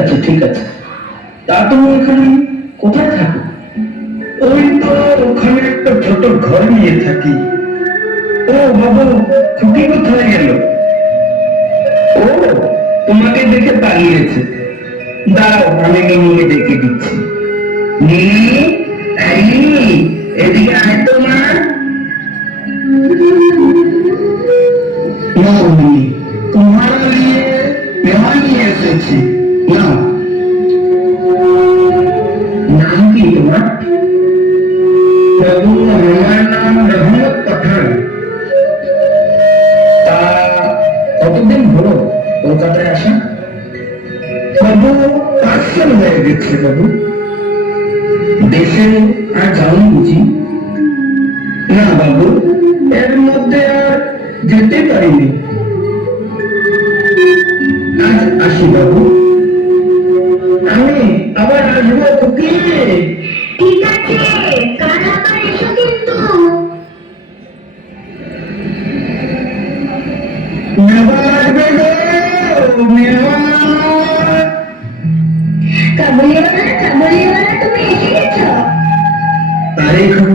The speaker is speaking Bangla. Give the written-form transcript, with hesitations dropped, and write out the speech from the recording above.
আছে ঠিক আছে। তা তুমি এখানে কোথায় থাকো? ওই তো ওখানে একটা ছোট ঘর নিয়ে থাকি। ও বাবু, খুকি কোথায় গেল? ও, তোমাকে দেখে পালিয়েছে। দাঁড়াও, আমি মিমিকে ডেকে দিচ্ছি। মিমি, এই মিমি, এদিকে আয় তো মা। নাও মিমি, তোমার लिए পেয়ারা নিয়ে এসেছি। নাও। নাম কি তোমার? বাবু, আমার নাম রহমত পাঠান। তা কতদিন হলো কলকাতায় আসা? বাবু, 5 সাল হয়ে গেছে বাবু। দেশে আর যাওনি বুঝি? না বাবু, এর মধ্যে আর যেতে পারিনি। আজ আসি বাবু। আমি আবার আসবো খুকি। ঠিক আছে, কাল আবার এসো কিন্তু। মেওয়া লাগবে গো, মেওয়া। কাবুলিওয়ালা, কাবুলিওয়ালা, তুমি এসে গেছো? আরে খুকি,